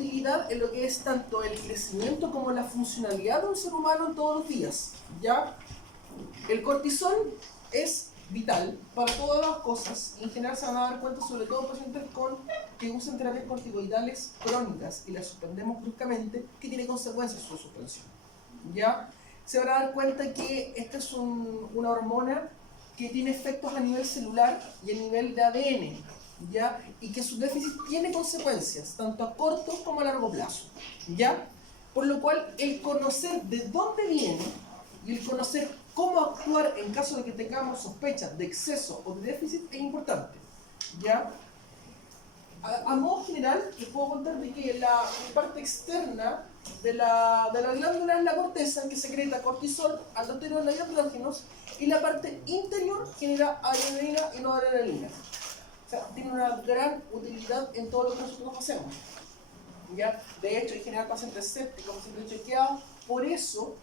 utilidad en lo que es tanto el crecimiento como la funcionalidad de un ser humano en todos los días, ¿ya? El cortisol es vital para todas las cosas. En general se van a dar cuenta, sobre todo pacientes que usan terapias corticoidales crónicas y las suspendemos bruscamente, que tiene consecuencias su suspensión, ¿ya? Se van a dar cuenta que esta es una hormona que tiene efectos a nivel celular y a nivel de ADN, ¿ya? Y que su déficit tiene consecuencias, tanto a corto como a largo plazo, ¿ya? Por lo cual, el conocer de dónde viene y el conocer cómo actuar en caso de que tengamos sospechas de exceso o de déficit es importante, ¿ya? A modo general, les puedo contar de que la parte externa de la glándula es la corteza, que secreta cortisol, aldosterona y andrógenos, y la parte interior genera adrenalina y noradrenalina. O sea, tiene una gran utilidad en todo lo que nosotros hacemos, ¿ya? De hecho, en general pacientes sépticos, pacientes chequeados, por eso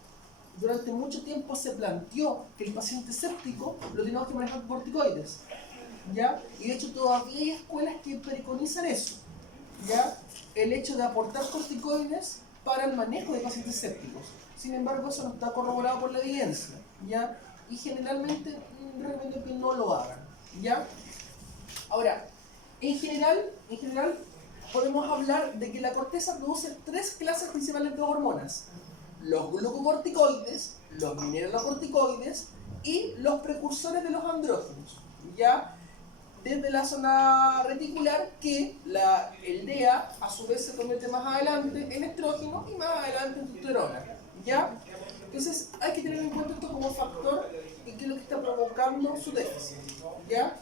durante mucho tiempo se planteó que el paciente séptico lo teníamos que manejar con corticoides, ¿ya? Y de hecho todavía hay escuelas que preconizan eso, ¿ya? El hecho de aportar corticoides para el manejo de pacientes sépticos. Sin embargo, eso no está corroborado por la evidencia, ¿ya? Y generalmente recomiendo que no lo hagan, ¿ya? Ahora, en general podemos hablar de que la corteza produce tres clases principales de hormonas: los glucocorticoides, los mineralocorticoides y los precursores de los andrógenos, ¿ya? Desde la zona reticular, que el DEA a su vez se convierte más adelante en estrógeno y más adelante en testosterona, ¿ya? Entonces hay que tener en cuenta esto como factor y qué es lo que está provocando su déficit, ¿ya?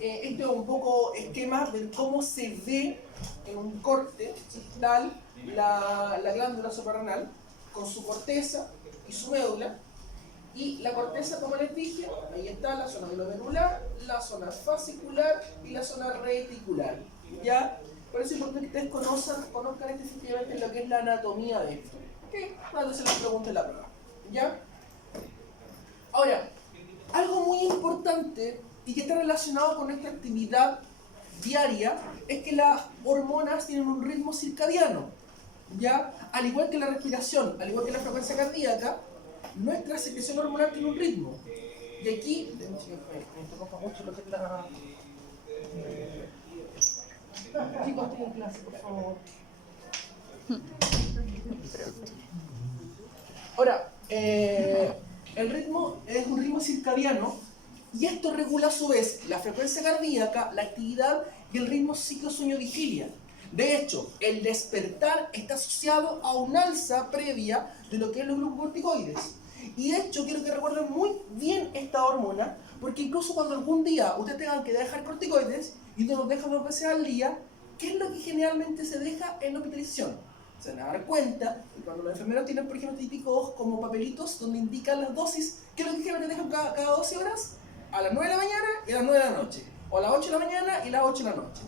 Esto es un poco esquema de cómo se ve en un corte tal la glándula suprarrenal con su corteza y su médula. Y la corteza, como les dije, ahí está la zona glomerular, la zona fascicular y la zona reticular, ¿ya? Por eso es importante que ustedes conozcan efectivamente lo que es la anatomía de esto, que cuando se les pregunte la prueba, ¿ya? Ahora, algo muy importante y que está relacionado con nuestra actividad diaria es que las hormonas tienen un ritmo circadiano, ¿ya? Al igual que la respiración, al igual que la frecuencia cardíaca, nuestra secreción hormonal tiene un ritmo. Y aquí, me interrumpa mucho lo que es la... Chicos, estoy en clase, por favor. Ahora, el ritmo es un ritmo circadiano y esto regula a su vez la frecuencia cardíaca, la actividad y el ritmo ciclo-sueño-vigilia. De hecho, el despertar está asociado a un alza previa de lo que es los glucocorticoides. Y de hecho, quiero que recuerden muy bien esta hormona, porque incluso cuando algún día ustedes tengan que dejar corticoides y no los dejan 2 veces al día, ¿qué es lo que generalmente se deja en la hospitalización? Se van a dar cuenta que cuando los enfermeros tienen, por ejemplo, típicos como papelitos donde indican las dosis, ¿qué es lo que generalmente dejan cada 12 horas? A las 9 de la mañana y a las 9 de la noche, o a las 8 de la mañana y a las 8 de la noche.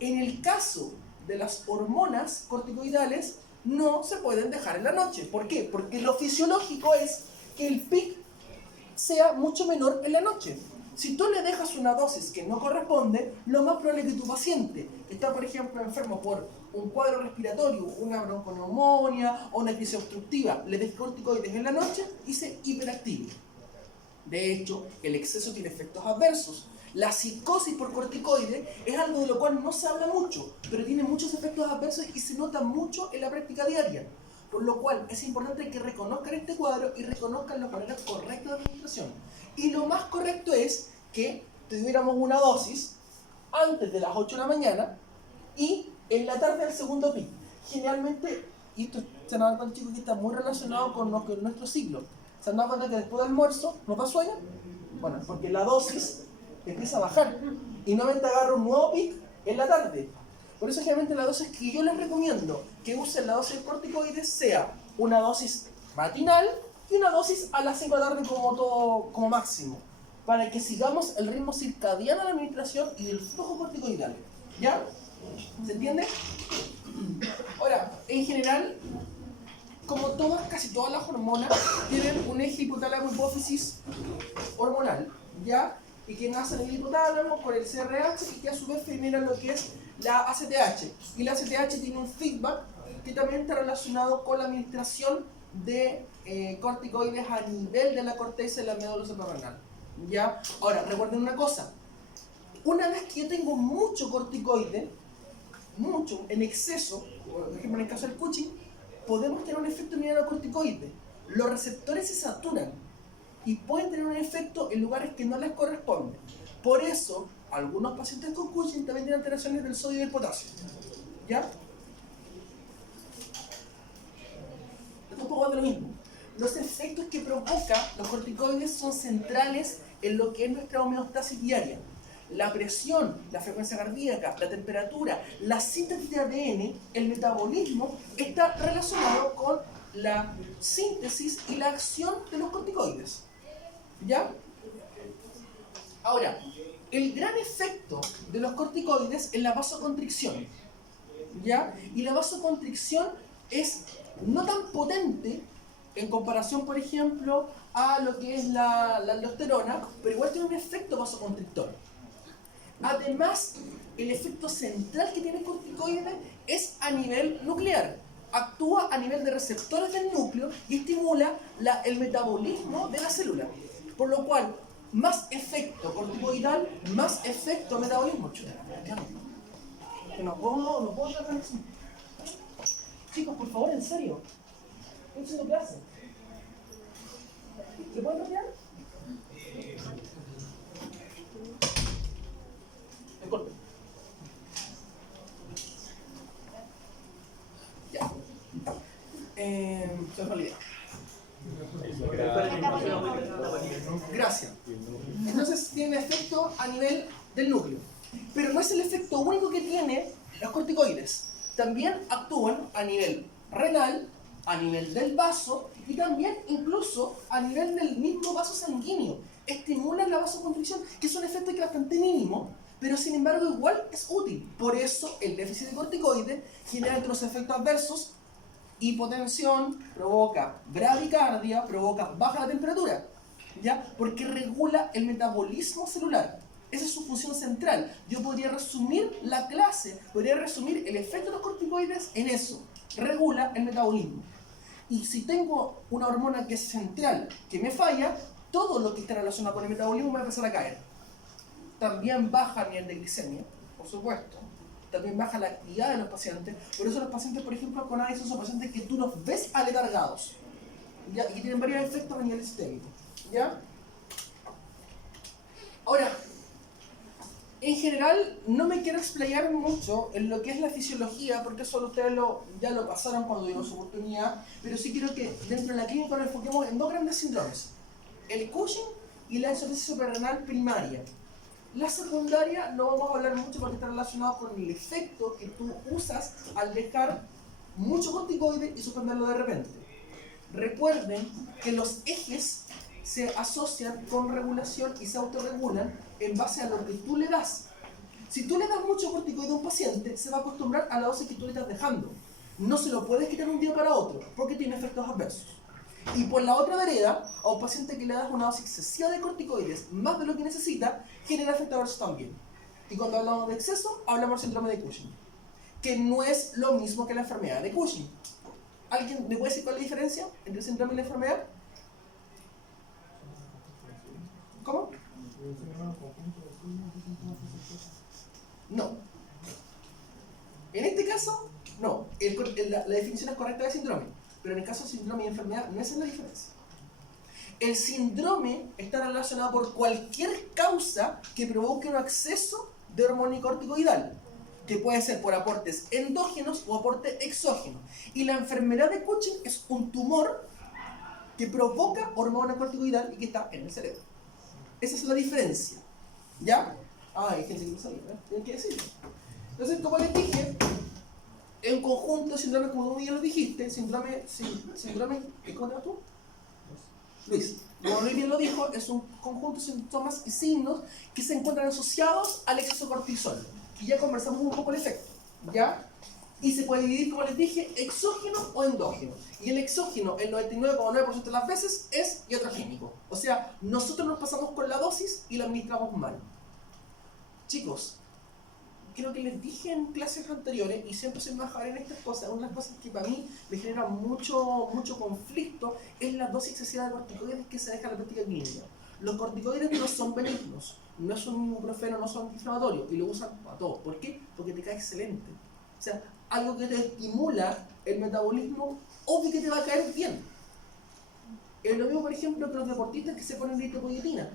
En el caso de las hormonas corticoidales, no se pueden dejar en la noche. ¿Por qué? Porque lo fisiológico es que el pic sea mucho menor en la noche. Si tú le dejas una dosis que no corresponde, lo más probable es que tu paciente, que está, por ejemplo, enfermo por un cuadro respiratorio, una bronconeumonía o una crisis obstructiva, le des corticoides en la noche y se hiperactive. De hecho, el exceso tiene efectos adversos. La psicosis por corticoide es algo de lo cual no se habla mucho, pero tiene muchos efectos adversos y se nota mucho en la práctica diaria. Por lo cual es importante que reconozcan este cuadro y reconozcan las maneras correctas de administración. Y lo más correcto es que tuviéramos una dosis antes de las 8 de la mañana y en la tarde del segundo pic. Generalmente, y esto se nos da cuenta, chicos, que está muy relacionado con nuestro ciclo. ¿Se han dado cuenta que después del almuerzo nos da sueño? Bueno, porque la dosis empieza a bajar y nuevamente agarra un nuevo pic en la tarde. Por eso generalmente la dosis que yo les recomiendo que usen la dosis de corticoides sea una dosis matinal y una dosis a las 5 de la tarde como máximo, para que sigamos el ritmo circadiano de la administración y del flujo corticoidal. ¿Ya? ¿Se entiende? Ahora, en general, como casi todas las hormonas tienen un eje hipotálamo hipófisis hormonal, ¿ya? y que nace en el hipotálamo con el CRH y que a su vez genera lo que es la ACTH. Y la ACTH tiene un feedback que también está relacionado con la administración de corticoides a nivel de la corteza y la médula suprarrenal. ¿Ya? Ahora, recuerden una cosa. Una vez que yo tengo mucho corticoide, mucho, en exceso, por ejemplo en el caso del Cushing, podemos tener un efecto mineralocorticoide. Los receptores se saturan y pueden tener un efecto en lugares que no les corresponde. Por eso, algunos pacientes con Cushing también tienen alteraciones del sodio y del potasio. ¿Ya? Esto es un poco de lo mismo. Los efectos que provoca los corticoides son centrales en lo que es nuestra homeostasis diaria. La presión, la frecuencia cardíaca, la temperatura, la síntesis de ADN, el metabolismo, está relacionado con la síntesis y la acción de los corticoides. ¿Ya? Ahora, el gran efecto de los corticoides es la vasoconstricción. ¿Ya? Y la vasoconstricción es no tan potente en comparación, por ejemplo, a lo que es la aldosterona, pero igual tiene un efecto vasoconstrictor. Además, el efecto central que tiene el corticoide es a nivel nuclear. Actúa a nivel de receptores del núcleo y estimula el metabolismo de la célula. Por lo cual, más efecto corticoidal, más efecto metabolismo. Que no puedo tratar así. Chicos, por favor, en serio. Estoy haciendo clase. ¿Se pueden cambiar? Disculpen. Ya. Se me olvidó. Gracias. Entonces tiene efecto a nivel del núcleo. Pero no es el efecto único que tiene los corticoides. También actúan a nivel renal, a nivel del vaso y también incluso a nivel del mismo vaso sanguíneo. Estimulan la vasoconstricción, que es un efecto que es bastante mínimo, pero sin embargo igual es útil. Por eso el déficit de corticoides genera otros efectos adversos. Hipotensión, provoca bradicardia, provoca baja la temperatura, ¿ya? Porque regula el metabolismo celular. Esa es su función central. Yo podría resumir la clase, podría resumir el efecto de los corticoides en eso. Regula el metabolismo. Y si tengo una hormona que es central, que me falla, todo lo que está relacionado con el metabolismo va a empezar a caer. También baja el nivel de glicemia, por supuesto. También baja la actividad de los pacientes. Por eso los pacientes, por ejemplo, con AIDS son pacientes que tú los ves aletargados, ¿ya? Y que tienen varios efectos a nivel sistémico, ¿ya? Ahora, en general, no me quiero explayar mucho en lo que es la fisiología, porque eso ustedes ya lo pasaron cuando dieron su oportunidad, pero sí quiero que dentro de la clínica nos enfoquemos en dos grandes síndromes: el Cushing y la insuficiencia suprarrenal primaria. La secundaria no vamos a hablar mucho porque está relacionado con el efecto que tú usas al dejar mucho corticoide y suspenderlo de repente. Recuerden que los ejes se asocian con regulación y se autorregulan en base a lo que tú le das. Si tú le das mucho corticoide a un paciente, se va a acostumbrar a la dosis que tú le estás dejando. No se lo puedes quitar un día para otro porque tiene efectos adversos. Y por la otra vereda, a un paciente que le das una dosis excesiva de corticoides, más de lo que necesita, genera efectos adversos también. Y cuando hablamos de exceso, hablamos del síndrome de Cushing, que no es lo mismo que la enfermedad de Cushing. ¿Alguien me puede decir cuál es la diferencia entre el síndrome y la enfermedad? ¿Cómo? No. En este caso, no. La definición es correcta de síndrome. Pero en el caso de síndrome y enfermedad, no esa es la diferencia. El síndrome está relacionado por cualquier causa que provoque un exceso de hormona corticoidal, que puede ser por aportes endógenos o aporte exógeno. Y la enfermedad de Cushing es un tumor que provoca hormona corticoidal y que está en el cerebro. Esa es la diferencia. ¿Ya? Hay gente que no sabía, ¿eh? Tienen que decirlo. Entonces, como les dije, en conjunto, síndrome, como tú ya lo dijiste, síndrome, ¿cómo te llamas tú? Luis. Como Luis bien lo dijo, es un conjunto de síntomas y signos que se encuentran asociados al exceso de cortisol. Y ya conversamos un poco el efecto, ¿ya? Y se puede dividir, como les dije, exógeno o endógeno. Y el exógeno, el 99,9% de las veces, es iatrogénico. O sea, nosotros nos pasamos con la dosis y la administramos mal. Chicos, creo que les dije en clases anteriores, y siempre soy más en estas cosas, una de las cosas que para mí me genera mucho conflicto es la dosis excesiva de corticoides que se deja en la práctica clínica. Los corticoides no son benignos, no son ibuprofeno, no son antiinflamatorios, y lo usan para todo. ¿Por qué? Porque te cae excelente. O sea, algo que te estimula el metabolismo, obvio que te va a caer bien. Es lo mismo, por ejemplo, que los deportistas que se ponen eritropoyetina.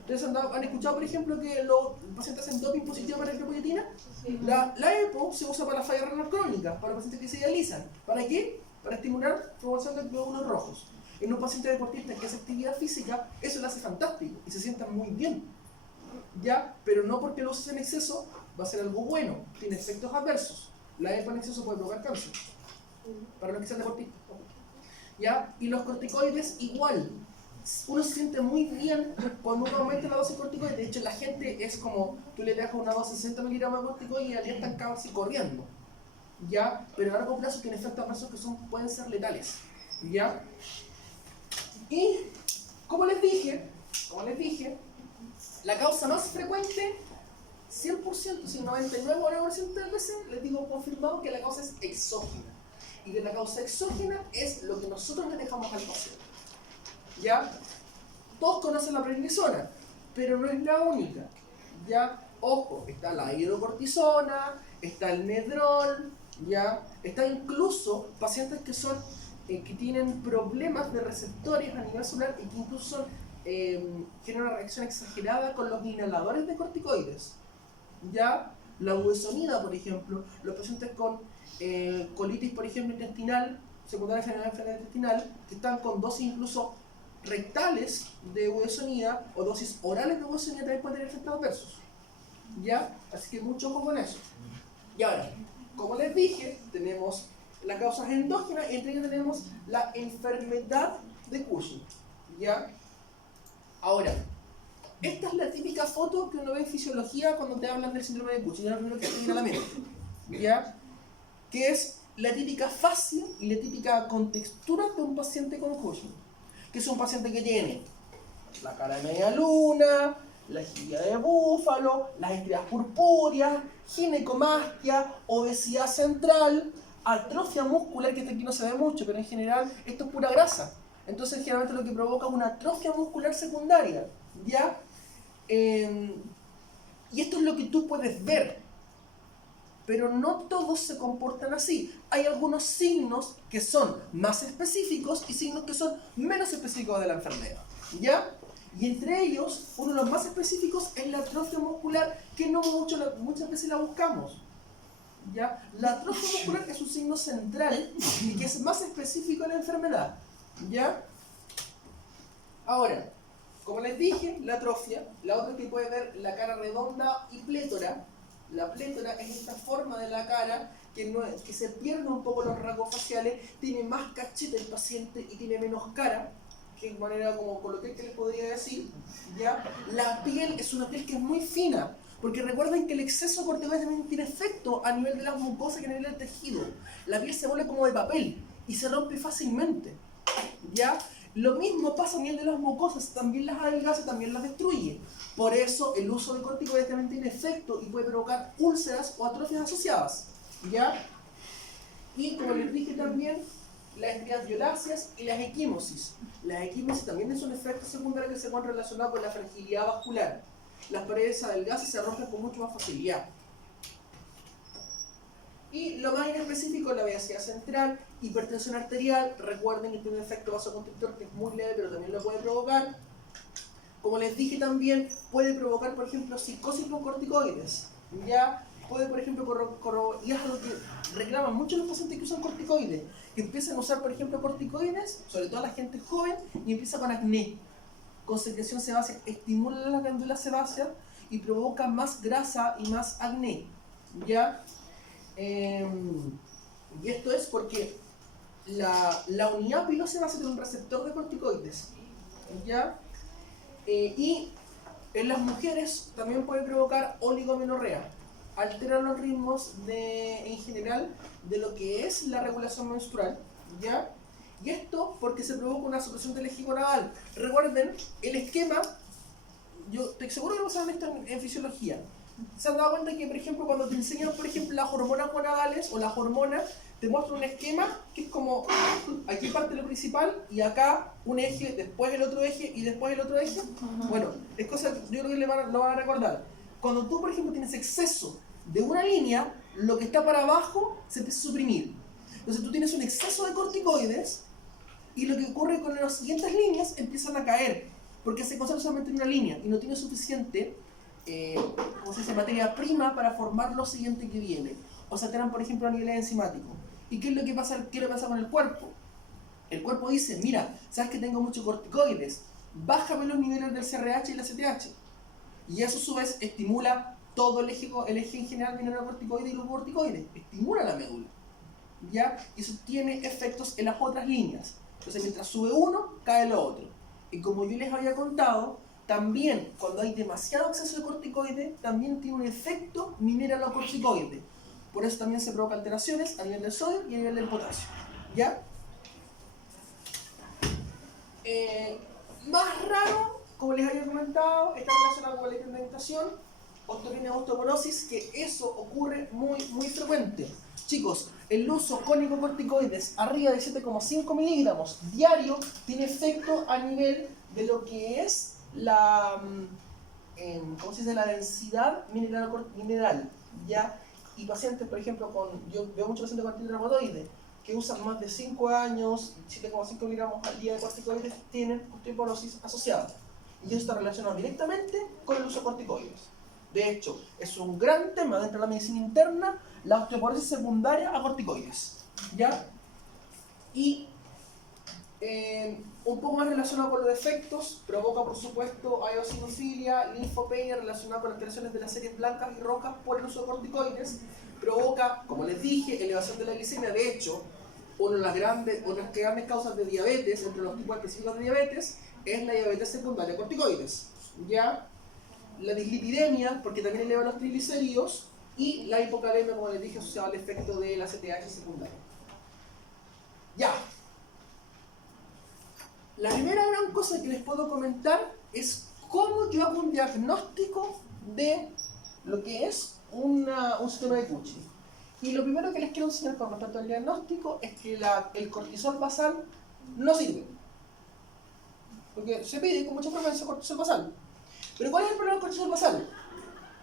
¿Ustedes han escuchado, por ejemplo, que los pacientes hacen doping positivo para eritropoyetina? Sí. La EPO se usa para la falla renal crónica, para pacientes que se dializan. ¿Para qué? Para estimular la formación de glóbulos rojos. En un paciente deportista que hace actividad física, eso lo hace fantástico y se sientan muy bien. ¿Ya? Pero no porque lo uses en exceso va a ser algo bueno, tiene efectos adversos. La EPO en exceso puede provocar cáncer, para los que sean deportistas. ¿Ya? Y los corticoides igual. Uno se siente muy bien cuando uno aumenta la dosis de corticoides. De hecho, la gente es como, tú le dejas una dosis de 60 miligramos de corticoides y al día están casi corriendo. ¿Ya? Pero a largo plazo tiene efectos adversos que pueden ser letales. ¿Ya? Y, como les dije, la causa más frecuente, 100%, si 99,9% de veces, les digo confirmado que la causa es exógena. Y que la causa exógena es lo que nosotros le dejamos al paciente. ¿Ya? Todos conocen la prednisona, pero no es la única. ¿Ya? Ojo, está la hidrocortisona, está el medrol, ¿ya? Está incluso pacientes que son que tienen problemas de receptores a nivel celular y que incluso tienen una reacción exagerada con los inhaladores de corticoides. ¿Ya? La budesonida, por ejemplo, los pacientes con colitis, por ejemplo, intestinal, secundaria de enfermedad intestinal, que están con dosis incluso rectales de budesonida o dosis orales de budesonida también pueden tener efectos adversos. ¿Ya? Así que mucho ojo con eso. Y ahora, como les dije, tenemos las causas endógenas y entre ellas tenemos la enfermedad de Cushing. ¿Ya? Ahora, esta es la típica foto que uno ve en fisiología cuando te hablan del síndrome de Cushing, es lo primero que te viene a la mente. ¿Ya? Que es la típica fascia y la típica contextura de un paciente con Cushing. Que es un paciente que tiene la cara de media luna, la jibia de búfalo, las estrías purpúreas, ginecomastia, obesidad central, atrofia muscular, que aquí no se ve mucho, pero en general esto es pura grasa. Entonces generalmente lo que provoca es una atrofia muscular secundaria, ¿ya? Y esto es lo que tú puedes ver, pero no todos se comportan así. Hay algunos signos que son más específicos y signos que son menos específicos de la enfermedad, ¿ya? Y entre ellos, uno de los más específicos es la atrofia muscular, que no muchas veces la buscamos. ¿Ya? La atrofia muscular es un signo central y que es más específico en la enfermedad. ¿Ya? Ahora, como les dije, la atrofia, la otra que puede ver la cara redonda y plétora. La plétora es esta forma de la cara que se pierden un poco los rasgos faciales, tiene más cachete el paciente y tiene menos cara, que de manera como coloquial que les podría decir. ¿Ya? La piel es una piel que es muy fina, porque recuerden que el exceso de corticoides también tiene efecto a nivel de las mucosas y a nivel del tejido. La piel se vuelve como de papel y se rompe fácilmente. ¿Ya? Lo mismo pasa a nivel de las mucosas, también las adelgaza, también las destruye. Por eso el uso de corticoides también tiene efecto y puede provocar úlceras o atrofias asociadas. ¿Ya? Y como les dije también, las estrías violáceas y las equimosis. Las equimosis también son efectos secundarios que se encuentran relacionados con la fragilidad vascular. Las paredes se adelgazan y se rompen con mucha más facilidad. Y lo más inespecífico es la obesidad central, hipertensión arterial. Recuerden que tiene un efecto vasoconstrictor que es muy leve, pero también lo puede provocar. Como les dije también, puede provocar, por ejemplo, psicosis con corticoides. ¿Ya? Puede, por ejemplo, y es algo que reclaman muchos los pacientes que usan corticoides, que empiezan a usar, por ejemplo, corticoides, sobre todo la gente joven, y empieza con acné, con secreción sebácea, estimula la glándula sebácea y provoca más grasa y más acné. ¿Ya? Y esto es porque la unidad pilosebácea tiene un receptor de corticoides. ¿Ya? Y en las mujeres también puede provocar oligomenorrea. altera los ritmos en general de lo que es la regulación menstrual, ¿ya? Y esto porque se provoca una supresión del eje gonadal. Recuerden, el esquema, yo estoy seguro que lo saben esto en fisiología. ¿Se han dado cuenta que, por ejemplo, cuando te enseñan, por ejemplo, las hormonas gonadales o las hormonas, te muestran un esquema que es como, aquí parte lo principal y acá un eje, después el otro eje y después el otro eje? Bueno, es cosa, yo creo que lo van a recordar. Cuando tú, por ejemplo, tienes exceso de una línea, lo que está para abajo se empieza a suprimir. Entonces tú tienes un exceso de corticoides y lo que ocurre con las siguientes líneas empiezan a caer, porque se concentra solamente en una línea y no tiene suficiente ¿cómo se dice? Materia prima para formar lo siguiente que viene. O se alteran, por ejemplo, a niveles enzimáticos. ¿Y qué es lo que pasa, con el cuerpo? El cuerpo dice, mira, sabes que tengo muchos corticoides, bájame los niveles del CRH y la CTH. Y eso a su vez estimula todo el eje en general mineralocorticoide y glucocorticoide, estimula la médula, ¿ya? Y eso tiene efectos en las otras líneas. Entonces mientras sube uno, cae lo otro. Y como yo les había contado, también cuando hay demasiado exceso de corticoide, también tiene un efecto mineralocorticoide. Por eso también se provoca alteraciones a nivel del sodio y a nivel del potasio, ¿ya? Más raro, como les había comentado, está relacionado con la hipermeditación, osteopenia, osteoporosis, que eso ocurre muy frecuente. Chicos, el uso cónico corticoides arriba de 7,5 miligramos diario tiene efecto a nivel de lo que es la, ¿cómo se dice? La densidad mineral, ¿ya? Y pacientes, por ejemplo, yo veo muchos pacientes con artritis reumatoide que usan más de 5 años, 7,5 miligramos al día de corticoides, tienen osteoporosis asociada. Y eso está relacionado directamente con el uso de corticoides. De hecho, es un gran tema dentro de la medicina interna, la osteoporosis secundaria a corticoides, ¿ya? Y un poco más relacionado con los efectos, provoca por supuesto eosinofilia, linfopenia relacionada con alteraciones de las series blancas y rojas por el uso de corticoides, provoca, como les dije, elevación de la glicemia. De hecho, una de las grandes causas de diabetes, entre los tipos específicos de diabetes, es la diabetes secundaria a corticoides, ¿ya? La dislipidemia, porque también eleva los triglicéridos, y la hipocalemia, como les dije, asociada al efecto de la CTH secundaria. Ya. La primera gran cosa que les puedo comentar es cómo yo hago un diagnóstico de lo que es un sistema de Cushing. Y lo primero que les quiero enseñar con respecto al diagnóstico es que el cortisol basal no sirve. Porque se pide con mucha frecuencia cortisol basal. Pero ¿cuál es el problema del cortisol basal?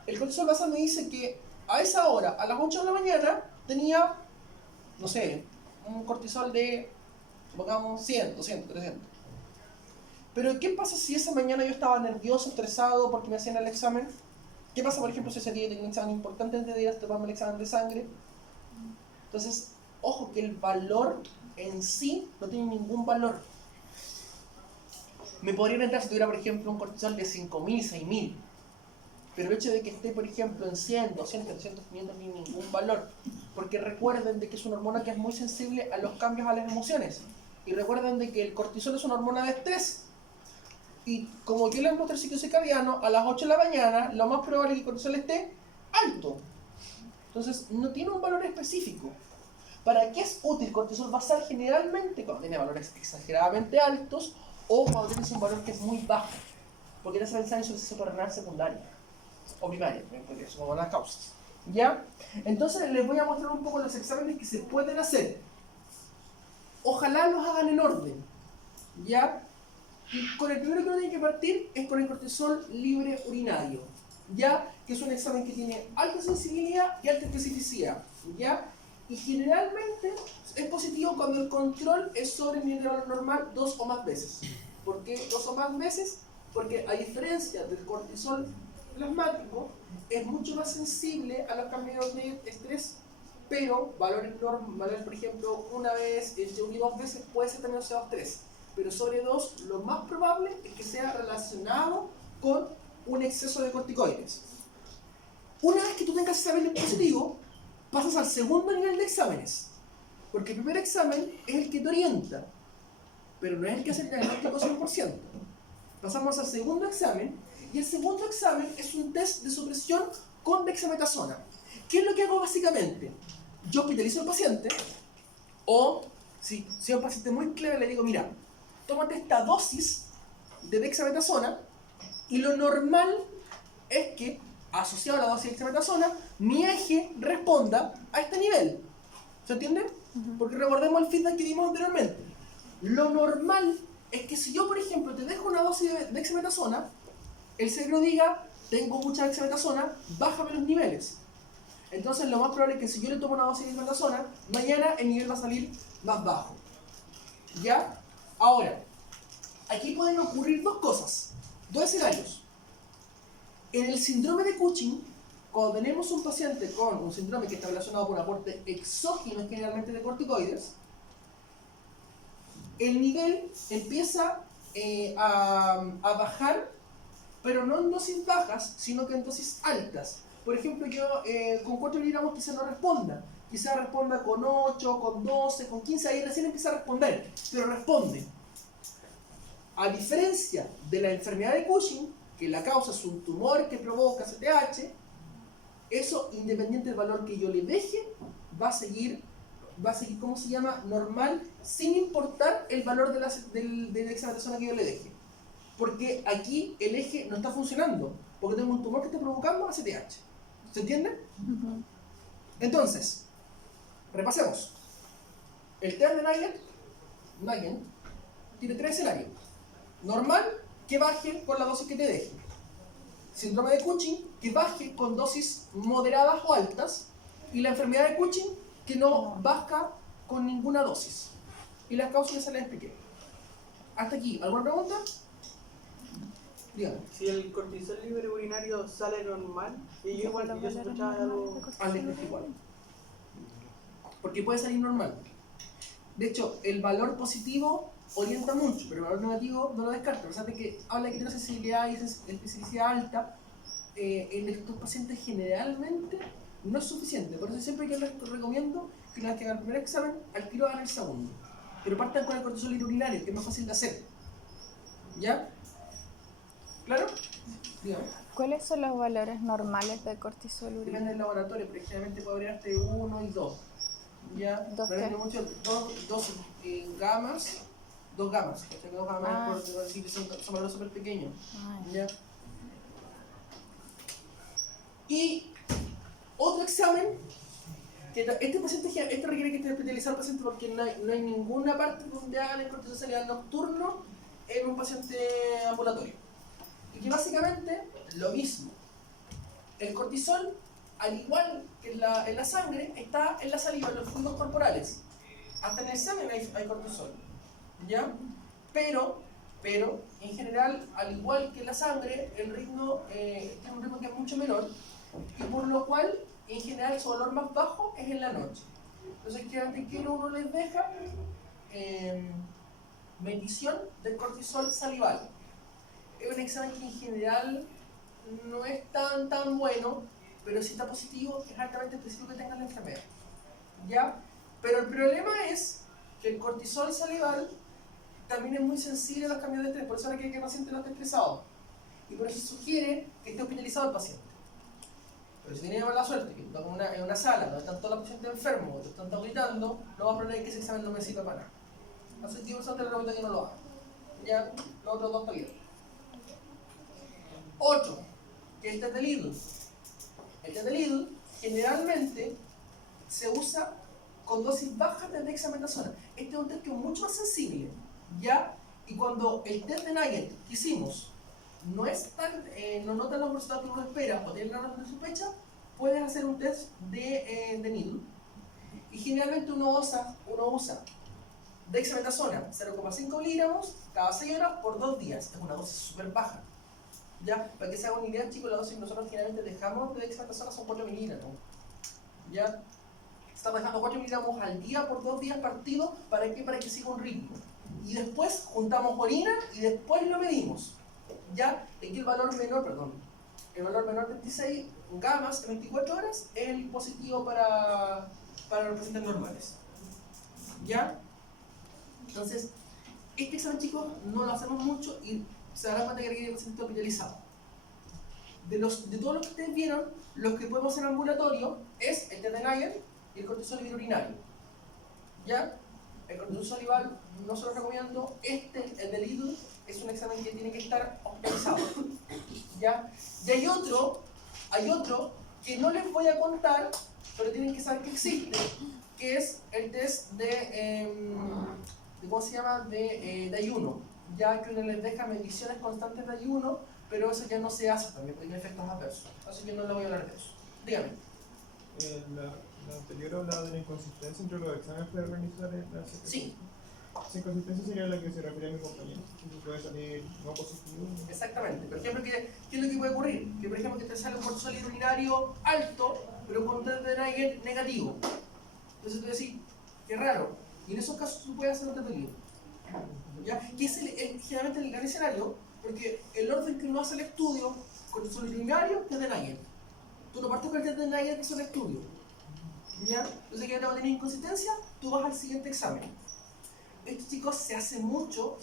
El cortisol basal me dice que a esa hora, a las 8 de la mañana, tenía, no sé, un cortisol de, supongamos, 100, 200, 300. Pero ¿qué pasa si esa mañana yo estaba nervioso, estresado porque me hacían el examen? ¿Qué pasa, por ejemplo, si ese día tenía un examen importante antes de ir a tomarme el examen de sangre? Entonces, ojo que el valor en sí no tiene ningún valor. Me podría entrar si tuviera, por ejemplo, un cortisol de 5.000, 6.000. Pero el hecho de que esté, por ejemplo, en 100, 200, 300, 500 no tiene ningún valor. Porque recuerden de que es una hormona que es muy sensible a los cambios, a las emociones. Y recuerden de que el cortisol es una hormona de estrés. Y como yo les mostré el ciclo circadiano, a las 8 de la mañana, lo más probable es que el cortisol esté alto. Entonces, no tiene un valor específico. ¿Para qué es útil cortisol basal? Generalmente cuando tiene valores exageradamente altos o cuando tienes un valor que es muy bajo. Porque te hace pensar en insuficiencia renal secundaria o primaria, porque son como las causas. ¿Ya? Entonces, les voy a mostrar un poco los exámenes que se pueden hacer. Ojalá los hagan en orden. ¿Ya? Y con el primero que uno tiene que partir es con el cortisol libre urinario, ¿ya? Que es un examen que tiene alta sensibilidad y alta especificidad, ¿ya? Y generalmente es positivo cuando el control es sobre el intervalo normal 2 o más veces. ¿Por qué 2 o más veces? Porque a diferencia del cortisol plasmático, es mucho más sensible a los cambios de estrés, pero valores, por ejemplo, una vez, entre 1 y 2 veces puede ser también asociado a estrés. Pero sobre 2, lo más probable es que sea relacionado con un exceso de corticoides. Una vez que tú tengas ese examen positivo, pasas al segundo nivel de exámenes. Porque el primer examen es el que te orienta, pero no es el que hace el diagnóstico 100%. Pasamos al segundo examen, y el segundo examen es un test de supresión con dexametasona. ¿Qué es lo que hago básicamente? Yo hospitalizo al paciente, o si es un paciente muy clave, le digo, mira, tómate esta dosis de dexametasona, y lo normal es que, asociado a la dosis de dexametasona, mi eje responda a este nivel. ¿Se entiende? Porque recordemos el feedback que dimos anteriormente. Lo normal es que si yo, por ejemplo, te dejo una dosis de dexametasona, el cerebro diga, tengo mucha dexametasona, bájame los niveles. Entonces lo más probable es que si yo le tomo una dosis de dexametasona, mañana el nivel va a salir más bajo. ¿Ya? Ahora, aquí pueden ocurrir dos cosas, dos escenarios. En el síndrome de Cushing, cuando tenemos un paciente con un síndrome que está relacionado con un aporte exógeno generalmente de corticoides, el nivel empieza a bajar, pero no en dosis bajas, sino que en dosis altas. Por ejemplo, yo con 4 miligramos quizá no responda. Quizá responda con 8, con 12, con 15, ahí recién empieza a responder, pero responde. A diferencia de la enfermedad de Cushing, que la causa es un tumor que provoca CTH, eso, independiente del valor que yo le deje, va a seguir, ¿cómo se llama? Normal, sin importar el valor de la dexametasona que yo le deje. Porque aquí el eje no está funcionando, porque tengo un tumor que está provocando ACTH. ¿Se entiende? Entonces, repasemos. El test de Nagel tiene 3 escenarios. Normal, que baje con la dosis que te deje. Síndrome de Cushing, que baje con dosis moderadas o altas. Y la enfermedad de Cushing, que no baja con ninguna dosis. Y las causas ya se las expliqué. Hasta aquí, ¿alguna pregunta? Dígame. Si el cortisol libre urinario sale normal, y yo igual yo escuchaba algo... Al igual. Porque puede salir normal. De hecho, el valor positivo orienta mucho, pero el valor negativo no lo descarta. A pesar de que habla que tiene sensibilidad y especificidad alta, en estos pacientes generalmente no es suficiente. Por eso siempre yo les recomiendo que una vez que hagan el primer examen, al tiro hagan el segundo. Pero partan con el cortisol libre urinario, que es más fácil de hacer. ¿Ya? ¿Claro? Dígame. ¿Cuáles son los valores normales de cortisol urinario? Depende del laboratorio, pero generalmente puede variar entre 1 y 2. ¿Ya? ¿Dos qué? Depende mucho, dos gamas. Dos gamas. O sea, 2 gamas por decir, son valores súper pequeños. ¿Ya? Y otro examen, que este paciente requiere que esté hospitalizado al paciente porque no hay ninguna parte donde hagan el cortisol salival nocturno en un paciente ambulatorio. Y que básicamente lo mismo. El cortisol, al igual que en la sangre, está en la saliva, en los fluidos corporales. Hasta en el semen hay cortisol. ¿Ya? Pero, en general, al igual que en la sangre, el ritmo tiene un ritmo que es mucho menor, y por lo cual, en general, su valor más bajo es en la noche. Entonces, ¿qué uno les deja? Medición del cortisol salival. Es un examen que en general no es tan bueno, pero si está positivo, es altamente específico que tenga la enfermedad. ¿Ya? Pero el problema es que el cortisol salival también es muy sensible a los cambios de estrés, por eso requiere que el paciente no esté estresado. Y por eso se sugiere que esté hospitalizado el paciente. Pero si tiene mala suerte, que está en una sala donde están todos los pacientes enfermos, que están gritando, no va a poner que ese examen no me sirva para nada. Así que te recomiendo que no lo hagan. Ya, los otros dos está bien. Otro, que es el test de Lidl. El test de Lidl generalmente se usa con dosis bajas de dexametasona. Este es un test que es mucho más sensible, ¿ya? Y cuando el test de Nagel que hicimos no nota los resultados que uno espera o tiene una razón de sospecha, puedes hacer un test de Needle. Y generalmente uno usa dexametasona 0,5 miligramos cada 6 horas por 2 días. Es una dosis súper baja. ¿Ya? Para que se hagan una idea, chicos, la dosis que nosotros generalmente dejamos de dexametasona son 4 miligramos. ¿Ya? Estamos dejando 4 miligramos al día por 2 días partidos. ¿Para qué? Para que siga un ritmo. Y después juntamos orina y después lo medimos. ¿Ya? Aquí el valor menor de 26 gamas en 24 horas es el positivo para los pacientes normales. ¿Ya? Entonces, este examen, chicos, no lo hacemos mucho y se dará cuenta que requiere el paciente hospitalizado. de todos los que ustedes vieron, los que podemos hacer en ambulatorio es el test de Nayer y el cortisol urinario. ¿Ya? El cortisol salival no se lo recomiendo. El del Lidl, es un examen que tiene que estar optimizado. ¿Ya? Y hay otro que no les voy a contar, pero tienen que saber que existe, que es el test de ¿cómo se llama? De ayuno, ya que uno les deja mediciones constantes de ayuno, pero eso ya no se hace también, porque hay efectos adversos. Así que no le voy a hablar de eso. Dígame. La anterior hablaba de la inconsistencia entre los exámenes para organizar la CPC. Sí. Esa inconsistencia sería la que se refiere a mi compañero, que puede salir no positivo. Exactamente. Por ejemplo, ¿qué es lo que puede ocurrir? Que por ejemplo que te sale un cortisol urinario alto, pero con test de Nayer negativo. Entonces tú decís, qué raro. Y en esos casos tú puedes hacer un test de Lidl. ¿Ya? Que es generalmente el gran escenario, porque el orden que uno hace el estudio, cortisol urinario, test de Nayer. Tú no partes con el test de Nayer, que es el estudio. ¿Ya? Entonces, que no tener inconsistencia, tú vas al siguiente examen. Esto, chicos, se hace mucho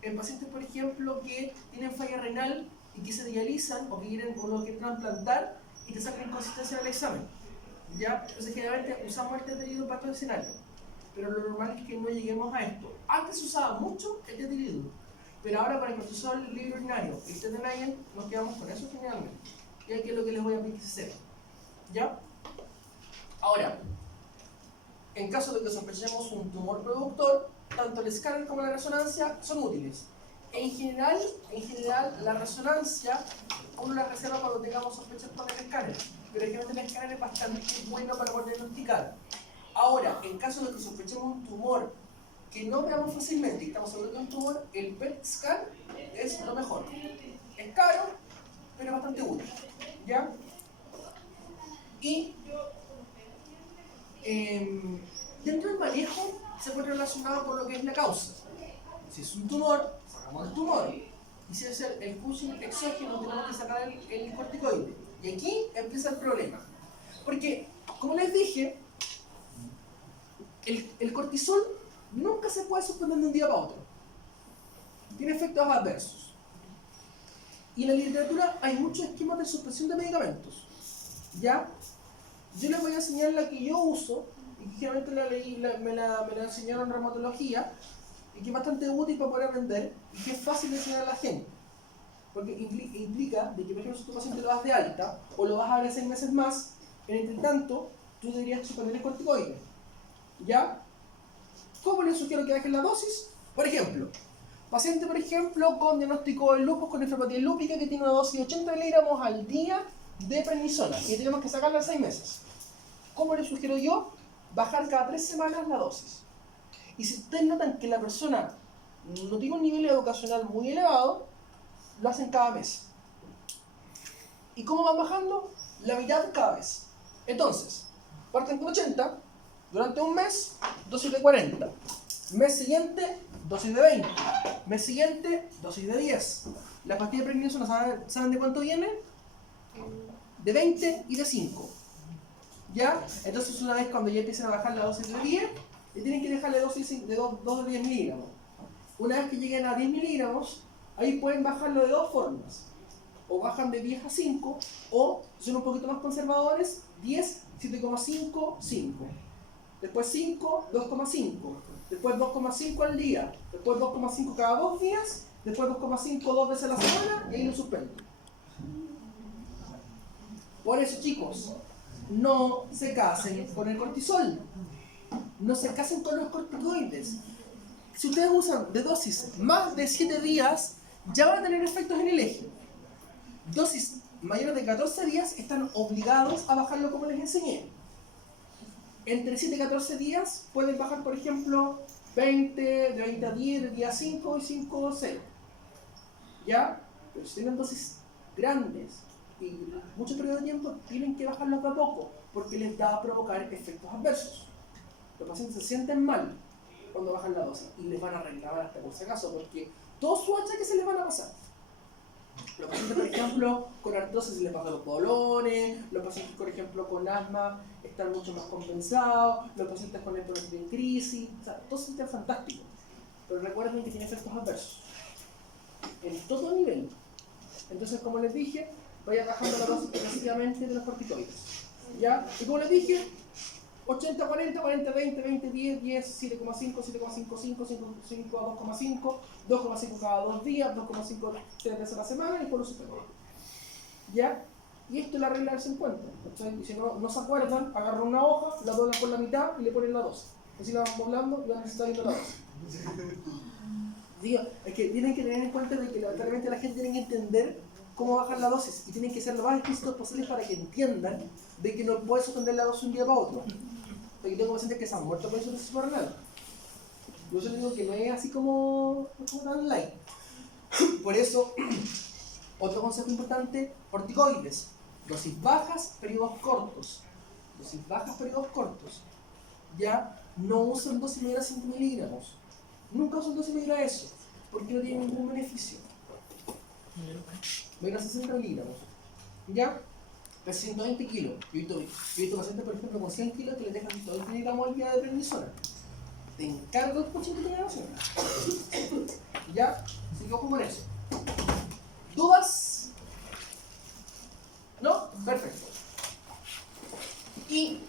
en pacientes, por ejemplo, que tienen falla renal y que se dializan o que quieren trasplantar y te sacan inconsistencia en el examen. ¿Ya? Entonces, generalmente usamos el test de Lidl para todo escenario. Pero lo normal es que no lleguemos a esto. Antes se usaba mucho el test de Lidl, pero ahora para el cortisol urinario y el test de Nayer nos quedamos con eso generalmente. Y aquí es lo que les voy a pedir que se sepan. ¿Ya? Ahora, en caso de que sospechemos un tumor productor, tanto el escáner como la resonancia son útiles. En general, la resonancia uno la reserva cuando tengamos sospechas con el escáner, pero generalmente el escáner es bastante bueno para poder diagnosticar. Ahora, en caso de que sospechemos un tumor que no veamos fácilmente y estamos hablando de un tumor, el PET scan es lo mejor. Es caro, pero es bastante útil. ¿Ya? Y dentro del manejo se puede relacionado con lo que es la causa. Si es un tumor, sacamos el tumor. Y si es el Cushing exógeno, tenemos que sacar el corticoide. Y aquí empieza el problema. Porque, como les dije, el cortisol nunca se puede suspender de un día para otro. Tiene efectos adversos. Y en la literatura hay muchos esquemas de suspensión de medicamentos. ¿Ya? Yo les voy a enseñar la que yo uso, y que generalmente me la enseñaron en reumatología, y que es bastante útil para poder aprender, y que es fácil de enseñar a la gente. Porque implica de que, por ejemplo, si tu paciente lo das de alta, o lo vas a ver 6 meses más, en entre tanto, tú deberías suspender el corticoide. ¿Ya? ¿Cómo les sugiero que dejen la dosis? Por ejemplo, paciente, por ejemplo, con diagnóstico de lupus, con nefropatía lúpica, que tiene una dosis de 80 miligramos al día de prednisona, y tenemos que sacarla en 6 meses. ¿Cómo les sugiero yo? Bajar cada 3 semanas la dosis. Y si ustedes notan que la persona no tiene un nivel educacional muy elevado, lo hacen cada mes. ¿Y cómo van bajando? La mitad cada vez. Entonces, parten con 80, durante un mes, dosis de 40. Mes siguiente, dosis de 20. Mes siguiente, dosis de 10. Las pastillas de prednisona, ¿saben de cuánto vienen? De 20 y de 5. ¿Ya? Entonces, una vez cuando ya empiezan a bajar la dosis de 10, le tienen que dejar la dosis de 2 de 10 miligramos. Una vez que lleguen a 10 miligramos, ahí pueden bajarlo de dos formas. O bajan de 10 a 5, o son un poquito más conservadores, 10, 7,5, 5. Después 5, 2,5. Después 2,5 al día. Después 2,5 cada 2 días. Después 2,5 2 veces a la semana, y ahí lo suspenden. Por eso, chicos, no se casen con el cortisol. No se casen con los corticoides. Si ustedes usan de dosis más de 7 días, ya van a tener efectos en el eje. Dosis mayores de 14 días están obligados a bajarlo como les enseñé. Entre 7 y 14 días pueden bajar, por ejemplo, 20, de 20 a 10, de 10 a 5 y 5 a 0. ¿Ya? Pero si tienen dosis grandes y mucho periodo de tiempo, tienen que bajarlo de a poco, porque les va a provocar efectos adversos. Los pacientes se sienten mal cuando bajan la dosis y les van a reclamar hasta por si acaso, porque todos sus achaques se les van a pasar. Los pacientes, por ejemplo, con artrosis se les pasan los dolores, los pacientes, por ejemplo, con asma están mucho más compensados, los pacientes con hipotensión en crisis, o sea, todos se sienten fantásticos. Pero recuerden que tiene efectos adversos en todo nivel. Entonces, como les dije, vaya bajando la dosis progresivamente de los corticoides. ¿Ya? Y como les dije, 80-40, 40-20, 20-10, 10, 7,5, 7,55, 5,5 a 2,5, 2,5 cada 2 días, 2,5 3 veces a la semana y por lo suspendo. ¿Ya? Y esto es la regla del 50. Y si no se acuerdan, agarran una hoja, la doblan por la mitad y le ponen la dosis. Así la vamos hablando y van a estar viendo la dosis. Digo, es que tienen que tener en cuenta de que lamentablemente la gente tiene que entender cómo bajar la dosis y tienen que ser lo más explícitos posibles para que entiendan de que no puedes suspender la dosis un día para otro. Porque tengo pacientes que se han muerto por insuficiencia renal. Yo les digo que no es así como tan light. Por eso, otro consejo importante, corticoides. Dosis bajas, periodos cortos. Dosis bajas, periodos cortos. Ya no usan dosis media 5 miligramos. Nunca usan dosis media eso, porque no tiene ningún beneficio. Menos 60 miligramos. ¿Ya? De 120 kilos. Yo he visto pacientes, por ejemplo, con 100 kilos que le dejan 120 miligramos al día de prednisona. Te encargo el coche de generación. ¿Ya? Así que ojo con eso. ¿Dudas? ¿No? Perfecto. Y